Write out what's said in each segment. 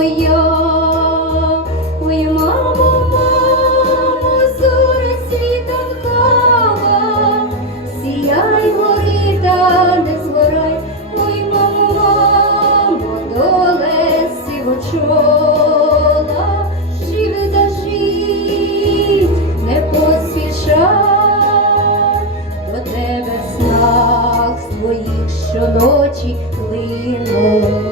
моя, ой, мамо, мамо, зоре світом кава, сіяй гори та не згорай, мой мамо, мамо, доле сивочола, живи та жить, не поспішай, до тебе в твоїх, своїх щоночі плинуть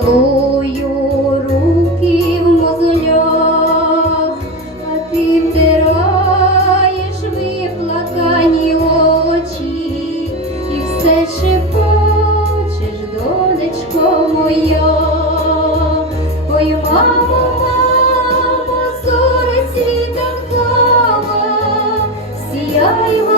цілую руки мозолях, а ти втираєш виплакані очі і все шепочеш, донечко моя, ой мамо, мамо, зоре світанкова, сіяй.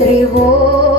entregó